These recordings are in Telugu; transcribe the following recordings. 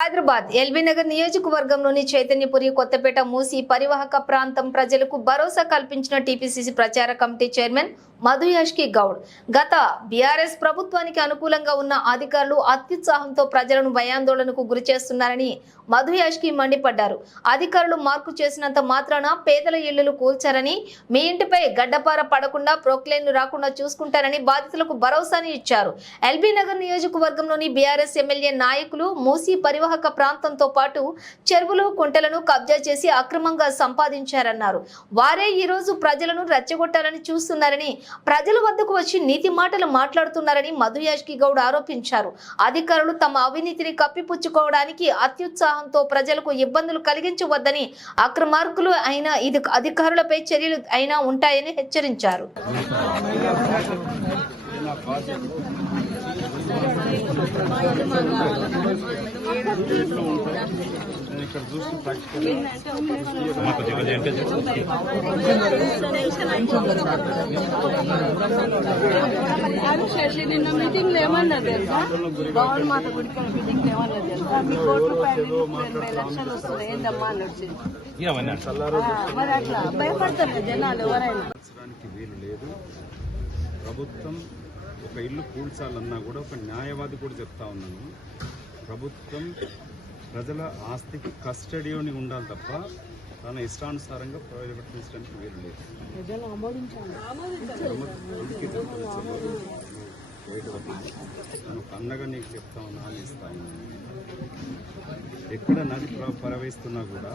హైదరాబాద్ ఎల్బీ నగర్ నియోజకవర్గంలోని చైతన్యపురి కొత్తపేట మూసి పరివాహక ప్రాంతం ప్రజలకు భరోసా కల్పించిన టీపీసీసీ ప్రచార కమిటీ చైర్మన్ మధు యాష్కి గౌడ్. గత బీఆర్ఎస్ ప్రభుత్వానికి అనుకూలంగా ఉన్న అధికారులు అత్యుత్సాహంతో ప్రజలను భయాందోళనకు గురి చేస్తున్నారని మధుయాష్కి మండిపడ్డారు. అధికారులు మార్కు చేసినంత మాత్రాన పేదల ఇళ్ళు కూల్చారని మీ ఇంటిపై గడ్డపార పడకుండా ప్రోక్లైన్లు రాకుండా చూసుకుంటారని బాధితులకు భరోసాని ఇచ్చారు. ఎల్బీ నగర్ నియోజకవర్గంలోని బీఆర్ఎస్ ఎమ్మెల్యే నాయకులు మూసీ పరివాహక ప్రాంతంతో పాటు చెరువులు కుంటలను కబ్జా చేసి అక్రమంగా సంపాదించారన్నారు. వారే ఈరోజు ప్రజలను రెచ్చగొట్టాలని చూస్తున్నారని ప్రజల వద్దకు వచ్చి నీతి మాటలు మాట్లాడుతున్నారని మధు యాష్కి గౌడ్ ఆరోపించారు. అధికారులు తమ అవినీతిని కప్పిపుచ్చుకోవడానికి అత్యుత్సాహంతో ప్రజలకు ఇబ్బందులు కలిగించవద్దని అక్రమార్కులు అయిన ఇది అధికారులపై చర్యలు అయినా ఉంటాయని హెచ్చరించారు. ఇక్కడ చూసి నిన్న మీటింగ్లో ఏమన్నా తెలుసా మాత గుడికి మీటింగ్లో ఏమన్నా తెలుసా మీ కోటి రూపాయలు ఎనభై లక్షలు వస్తుంది ఏందమ్మా అని వచ్చింది మరి అట్లా భయపడతారు జనాలు ఎవరైనా. వీలు లేదు. ప్రభుత్వం ఒక ఇల్లు కూల్చాలన్నా కూడా ఒక న్యాయవాది కూడా చెప్తా ఉన్నాను. ప్రభుత్వం ప్రజల ఆస్తికి కస్టడీని ఉండాలి తప్ప తన ఇష్టానుసారంగా ప్రవేశపెట్టించడానికి వీలు లేదు. ఒక అన్నగా నీకు చెప్తా ఉన్నా అని ఇస్తాను ఎక్కడ నది ప్రవహిస్తున్నా కూడా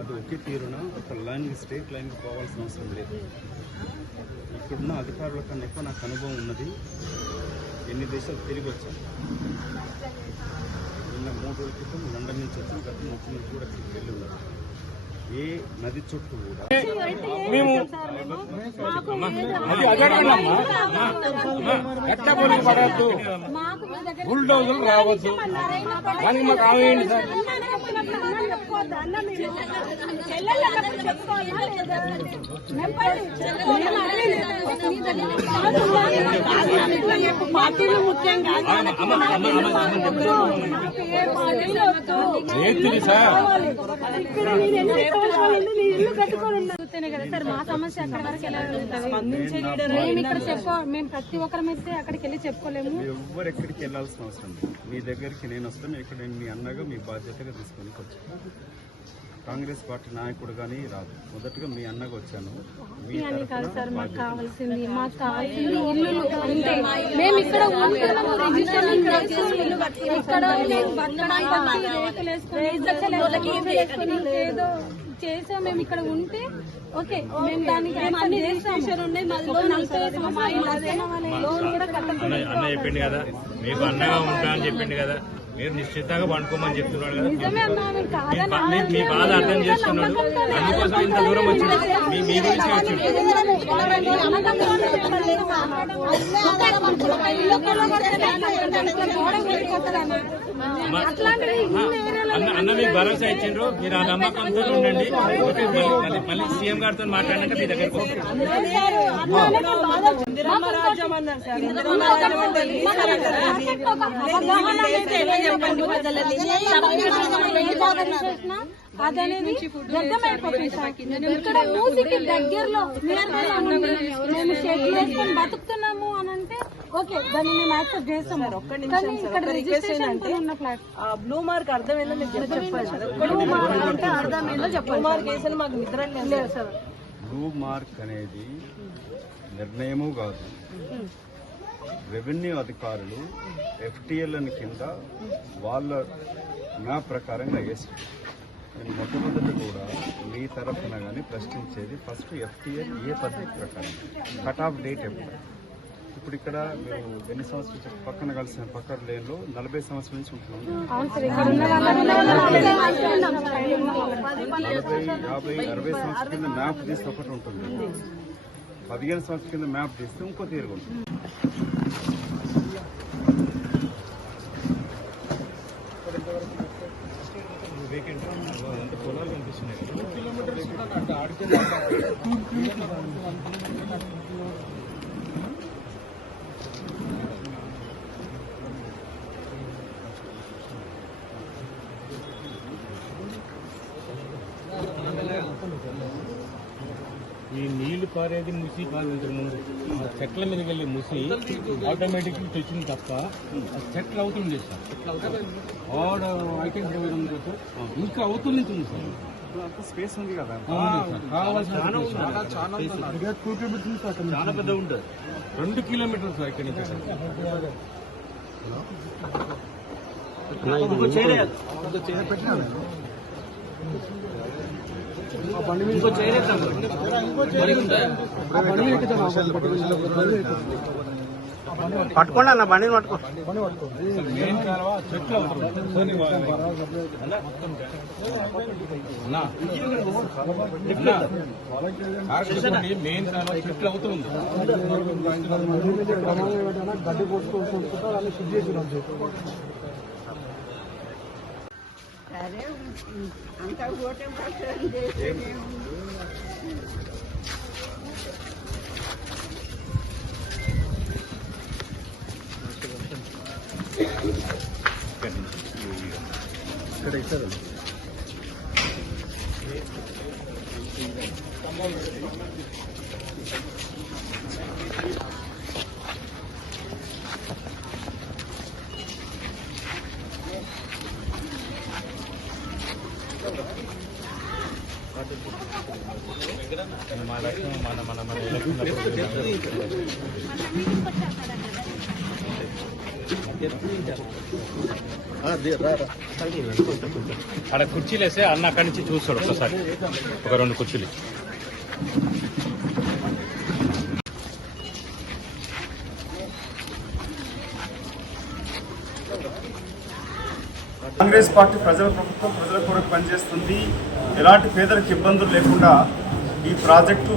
అది ఒకే తీరున ఒక లైన్ స్టేట్ లైన్కి పోవాల్సిన అవసరం లేదు. ఇక్కడున్న అధికారుల కన్నా ఎక్కువ నాకు అనుభవం ఉన్నది ఎన్ని దేశాలు తిరిగి వచ్చాను నిన్న మూడు రోజుల క్రితం లండన్ నుంచి వచ్చాను గత ముఖ్యమంత్రి కూడా అక్కడికి వెళ్ళి ఉన్నారు ఏ నది చుట్టూ కూడా అది అడగండమ్మా. ఎట్లా పొరుగు పడద్దు బుల్డోజులు రావద్దు. దానికి మాకు ఆమె సార్. పార్టీలు ముఖ్యం కాదు ఏ పార్టీలు వద్దు. ఇక్కడ మీరు ఎన్ని సంవత్సరాల ఇల్లు కట్టుకొని చూస్తేనే కదా సార్ మా సమస్య అక్కడ వరకు ఎలా ఉంటుంది? మేము ఇక్కడ చెప్పుకో మేము ప్రతి ఒక్కరం అయితే అక్కడికి వెళ్ళి చెప్పుకోలేము. మీరు ఎవ్వరు ఎక్కడికి వెళ్ళాల్సిన అవసరం లేదు. మీ దగ్గరికి నేను వస్తాను ఇక్కడ నేను మీ అన్నగా మీ బాధ్యతగా తీసుకొని వచ్చాను. కాంగ్రెస్ పార్టీ నాయకుడు కానీ రాదు. మొదటగా మీ అన్నగా వచ్చాను. మీ అని కాదు సార్ మాకు కావాల్సింది మాకు కావాల్సింది ఇల్లు అంటే మేము ఇక్కడ ఉంటున్నాము రిజిస్ట్రేషన్ చేసి ఇక్కడ మేము బతకడానికి రేకులు వేసుకొని ఇళ్ళకి వేసుకొని ఏదో చేసా మేము ఇక్కడ ఉంటే ఓకే మేము దానికి అన్ని రిజిస్ట్రేషన్ ఉన్నాయి మాది లోన్ నలభై సంవత్సరాలు లోన్ కూడా కట్టకుండా అన్న చెప్పిండు కదా మీకు అన్నగా ఉంటా అని చెప్పిండు కదా మీరు నిశ్చితంగా పండుకోమని చెప్తున్నాడు కదా నిజమే అన్నా మేము మీ బాధ అర్థం చేసుకున్నాడు అందుకోసం ఇంత దూరం వచ్చిండు మీ మీ గురించి వచ్చిండు అన్న అన్న మీకు భరోసా ఇచ్చిండ్రు. మీరు ఆ నమ్మకంతో ఉండండి. మళ్ళీ- సీఎం గారితో మాట్లాడినాక మీ దగ్గరకు అదనేది ఇక్కడ దగ్గరలో నియర్ బై మేము షెడ్ వేసుకొని ఓకే దాన్ని మేము యాక్సెప్ట్ ఇక్కడ రిజిస్ట్రేషన్ ఆ బ్లూ మార్క్ అర్థం ఏందో మీరు చెప్పండి బ్లూ మార్క్ అంటే అర్థం ఏందో చెప్పండి. బ్లూ మార్క్ వేసిన మాకు నిద్ర లేదు సార్. బ్లూ మార్క్ అనేది నిర్ణయము కాదు. రెవెన్యూ అధికారులు ఎఫ్టీఎల్ కింద వాళ్ళ మ్యాప్ ప్రకారంగా వేస్తారు నేను మొట్టమొదటి కూడా మీ తరఫున కానీ ప్రశ్నించేది ఫస్ట్ ఎఫ్టీఎల్ ఏ పద్ధతి ప్రకారం. కట్ ఆఫ్ డేట్ ఎప్పుడు? ఇప్పుడు ఇక్కడ మీరు ఎన్ని సంవత్సరాలు పక్కన కలిసిన పక్కన లేన్లో నలభై సంవత్సరాల నుంచి ఉంటున్నాం. యాభై అరవై సంవత్సరాల కింద మ్యాప్ తీస్తే ఒకటి ఉంటుంది. పదిహేను సంవత్సరాల కింద మ్యాప్ తీస్తే ఇంకో తీరుగా ఉంటుంది. పొలాలు కనిపిస్తున్నాయి ఈ నీళ్ళు పారేది ముసి కాదు ఇంతకు ముందు. ఆ చెట్ల మీదకి వెళ్ళి ముసి ఆటోమేటిక్ తెచ్చింది తప్ప చెట్లు అవుతుంది సార్ ఆడ ఐటెం ఉంది సార్ ఇంకా అవుతుంది ఉంది సార్. స్పేస్ ఉంది కదా. ఆ, ఉంది సార్. కావాల్సిన టూ కిలోమీటర్స్ చాలా పెద్ద ఉంటుంది రెండు కిలోమీటర్లు సార్ ఇక్కడి నుంచి. పట్టుకోండి అన్న బండిని పట్టుకో మెయిన్ కాలువ చెట్లు అవుతుంది అన్నా? అన్నా? అన్నా? ఆర్కేస్ట్రాని మెయిన్ కాలువ చెట్లు అవుతుంది మా లక్ష్యం మన మన మన అక్కడ కుర్చీలు వేస్తే అన్న అక్కడి నుంచి చూస్తాడు ఒకసారి. ఒక రెండు కుర్చీలు. కాంగ్రెస్ పార్టీ ప్రజల ప్రభుత్వం ప్రజల కొరకు పనిచేస్తుంది. ఎలాంటి పేదలకు ఇబ్బందులు లేకుండా ఈ ప్రాజెక్టు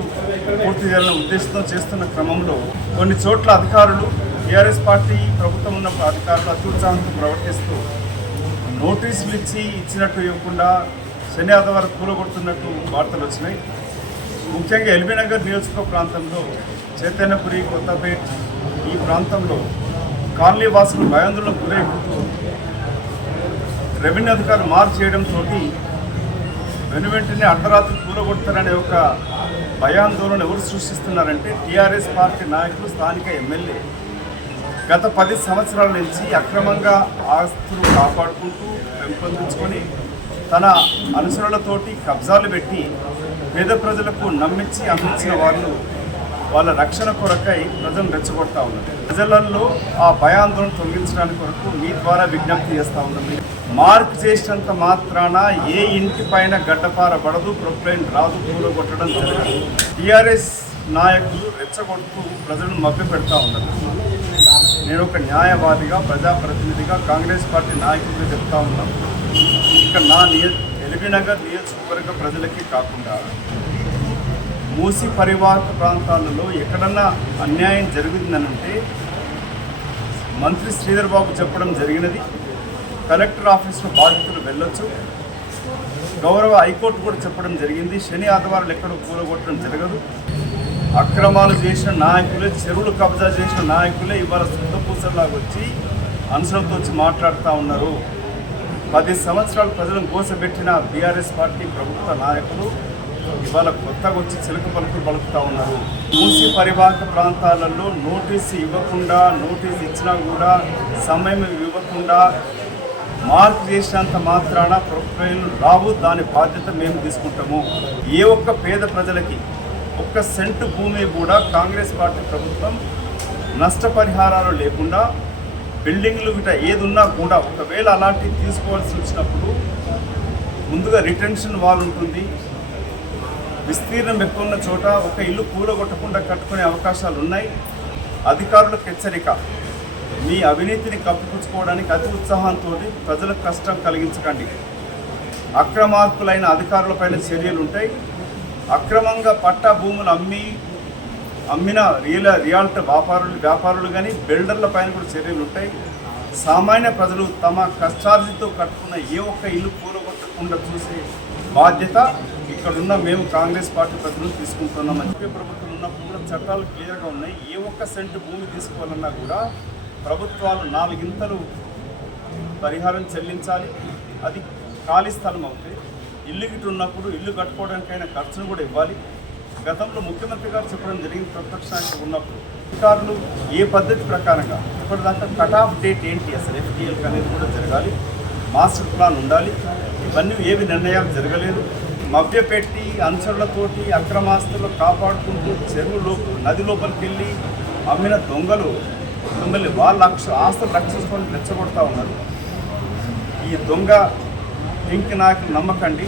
పూర్తి చేయాలనే ఉద్దేశంతో చేస్తున్న క్రమంలో కొన్ని చోట్ల అధికారులు టీఆర్ఎస్ పార్టీ ప్రభుత్వం ఉన్న అధికారులు అత్యుత్సాహంతో ప్రవర్తిస్తూ నోటీసులు ఇచ్చి ఇచ్చినట్టు ఇవ్వకుండా శని ఆదివారం కూలగొడుతున్నట్టు వార్తలు వచ్చినాయి. ముఖ్యంగా ఎల్బీ నగర్ నియోజకవర్గ ప్రాంతంలో చైతన్యపురి కొత్తపేట్ ఈ ప్రాంతంలో కాలనీ వాసులు భయాందోళనకు గురైపోతూ రెవెన్యూ అధికారులు మార్పు చేయడంతో వెను వెంటనే అర్ధరాత్రి కూలగొడతారనే ఒక భయాందోళన ఎవరు సృష్టిస్తున్నారంటే టీఆర్ఎస్ పార్టీ నాయకులు స్థానిక ఎమ్మెల్యే. గత పది సంవత్సరాల నుంచి అక్రమంగా ఆస్తులు కాపాడుకుంటూ పెంపొందించుకొని తన అనుసరులతోటి కబ్జాలు పెట్టి పేద ప్రజలకు నమ్మించి అందించిన వాళ్ళు వాళ్ళ రక్షణ కొరకై ప్రజలను రెచ్చగొడతా ఉన్నారు ప్రజలలో ఆ భయాందోళన తొలగించడానికి కొరకు మీ ద్వారా విజ్ఞప్తి చేస్తూ ఉన్నాం మార్క్ చేసినంత మాత్రాన ఏ ఇంటి పైన గడ్డపార పడదు ప్రొప్లైన్ రాదు కూలగొట్టడం జరగదు. టీఆర్ఎస్ నాయకులు రెచ్చగొడుతూ ప్రజలను మభ్య పెడతా ఉన్నారు నేను ఒక న్యాయవాదిగా ప్రజాప్రతినిధిగా కాంగ్రెస్ పార్టీ నాయకుడిగా చెప్తా ఉన్నాను. ఇక నా నియ ఎల్బీనగర్ నియోజకవర్గ ప్రజలకి కాకుండా మూసి పరివాహక ప్రాంతాలలో ఎక్కడన్నా అన్యాయం జరుగుతుందనంటే మంత్రి శ్రీధర్ బాబు చెప్పడం జరిగినది. కలెక్టర్ ఆఫీస్లో బాధితులు వెళ్ళొచ్చు. గౌరవ హైకోర్టు కూడా చెప్పడం జరిగింది. శని ఆదివారాలు ఎక్కడ కూలగొట్టడం జరగదు. అక్రమాలు చేసిన నాయకులే చెరువులు కబ్జా చేసిన నాయకులే ఇవాళ శుద్ధ పూసల్లాగా వచ్చి అనుసరంతో వచ్చి మాట్లాడుతూ ఉన్నారు. పది సంవత్సరాలు ప్రజలను కోసపెట్టిన బీఆర్ఎస్ పార్టీ ప్రభుత్వ నాయకులు ఇవాళ కొత్తగా వచ్చి చిలక పలుకులు పలుకుతూ ఉన్నారు. మూసి పరివాహక ప్రాంతాలలో నోటీసు ఇవ్వకుండా నోటీసు ఇచ్చినా కూడా సమయం ఇవ్వకుండా మార్క్ చేసినంత మాత్రాన ప్రొఫైల్ రావు దాని బాధ్యత మేము తీసుకుంటాము. ఏ ఒక్క పేద ప్రజలకి ఒక్క సెంటు భూమి కూడా కాంగ్రెస్ పార్టీ ప్రభుత్వం నష్టపరిహారాలు లేకుండా బిల్డింగ్లు గిట ఏది ఉన్నా కూడా ఒకవేళ అలాంటివి తీసుకోవాల్సి వచ్చినప్పుడు ముందుగా రిటెన్షన్ వాల్ ఉంటుంది. విస్తీర్ణం ఎక్కువ ఉన్న చోట ఒక ఇల్లు కూలగొట్టకుండా కట్టుకునే అవకాశాలు ఉన్నాయి అధికారులకు హెచ్చరిక. మీ అవినీతిని కప్పిపుచ్చుకోవడానికి అతి ఉత్సాహంతో ప్రజలకు కష్టం కలిగించకండి. అక్రమార్కులైన అధికారులపైన చర్యలు ఉంటాయి అక్రమంగా పట్టా భూములు అమ్మి అమ్మిన రియల్ రియాల్ట్ వ్యాపారులు వ్యాపారులు కానీ బిల్డర్ల పైన కూడా చర్యలు ఉంటాయి సామాన్య ప్రజలు తమ కష్టార్జితో కట్టుకున్న ఏ ఒక్క ఇల్లు కూలగొట్టకుండా చూసే బాధ్యత ఇక్కడున్న మేము కాంగ్రెస్ పార్టీ ప్రజలు తీసుకుంటున్నాం చెప్పి ప్రభుత్వం ఉన్నప్పుడు కూడా చట్టాలు క్లియర్గా ఉన్నాయి. ఏ ఒక్క సెంటు భూమి తీసుకోవాలన్నా కూడా ప్రభుత్వాలు నాలుగింతలు పరిహారం చెల్లించాలి. అది ఖాళీ స్థలం అవుతుంది ఇల్లు గిట్టు ఉన్నప్పుడు ఇల్లు కట్టుకోవడానికైనా ఖర్చును కూడా ఇవ్వాలి. గతంలో ముఖ్యమంత్రి గారు చెప్పడం జరిగింది ప్రతిపక్షానికి ఉన్నప్పుడు. అధికారులు ఏ పద్ధతి ప్రకారంగా ఇప్పటిదాకా కట్ ఆఫ్ డేట్ ఏంటి? అసలు ఎఫ్టీఎల్ అనేది కూడా జరగాలి. మాస్టర్ ప్లాన్ ఉండాలి. ఇవన్నీ ఏవి నిర్ణయాలు జరగలేదు. మభ్యపెట్టి అనుచరులతోటి అక్రమాస్తులు కాపాడుకుంటూ చెరువులోపు నది లోపలికి వెళ్ళి అమ్మిన దొంగలు మిమ్మల్ని వాళ్ళ లక్ష ఆస్తులు రక్షించుకొని రెచ్చగొడతా ఉన్నారు. ఈ దొంగ ఇంక నాకు నమ్మకండి.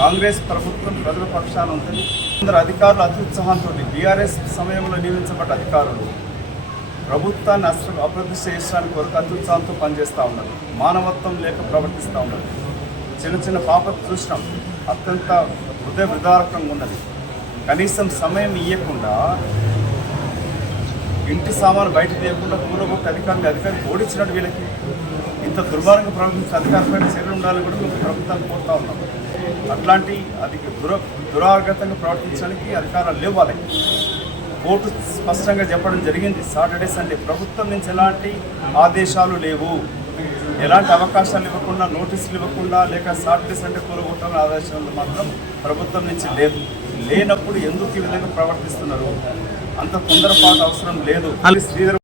కాంగ్రెస్ ప్రభుత్వం ప్రజల పక్షాన ఉంటుంది కొందరు అధికారులు అత్యుత్సాహంతో బీఆర్ఎస్ సమయంలో నియమించబడ్డ అధికారులు ప్రభుత్వాన్ని అసలు అభివృద్ధి చేయడానికి కొరకు అత్యుత్సాహంతో పనిచేస్తూ ఉన్నారు. మానవత్వం లేక ప్రవర్తిస్తూ ఉన్నారు. చిన్న చిన్న పాప చూసినాం అత్యంత హృదయ విదారకంగా ఉన్నది. కనీసం సమయం ఇవ్వకుండా ఇంటి సామాను బయట తీయకుండా కూలగొట్టి అధికారులు అధికారులు ఓడించినట్టు వీళ్ళకి ఇంత దుర్మార్గంగా ప్రవర్తించిన అధికారులపైన చర్యలు ఉండాలని కూడా మేము ప్రభుత్వాన్ని కోరుతా ఉన్నాం. అట్లాంటి అది దుర దురాగతంగా ప్రవర్తించడానికి అధికారాలు లేవు వాళ్ళకి. కోర్టు స్పష్టంగా చెప్పడం జరిగింది సాటర్డే సండే. ప్రభుత్వం నుంచి ఎలాంటి ఆదేశాలు లేవు. ఎలాంటి అవకాశాలు ఇవ్వకుండా నోటీసులు ఇవ్వకుండా లేక సాటర్డే సండే కూలగొట్టాలని ఆదేశాలు మాత్రం ప్రభుత్వం నుంచి లేదు. లేనప్పుడు ఎందుకు ఈ విధంగా ప్రవర్తిస్తున్నారు? అంత తొందరపాటు అవసరం లేదు. శ్రీధర్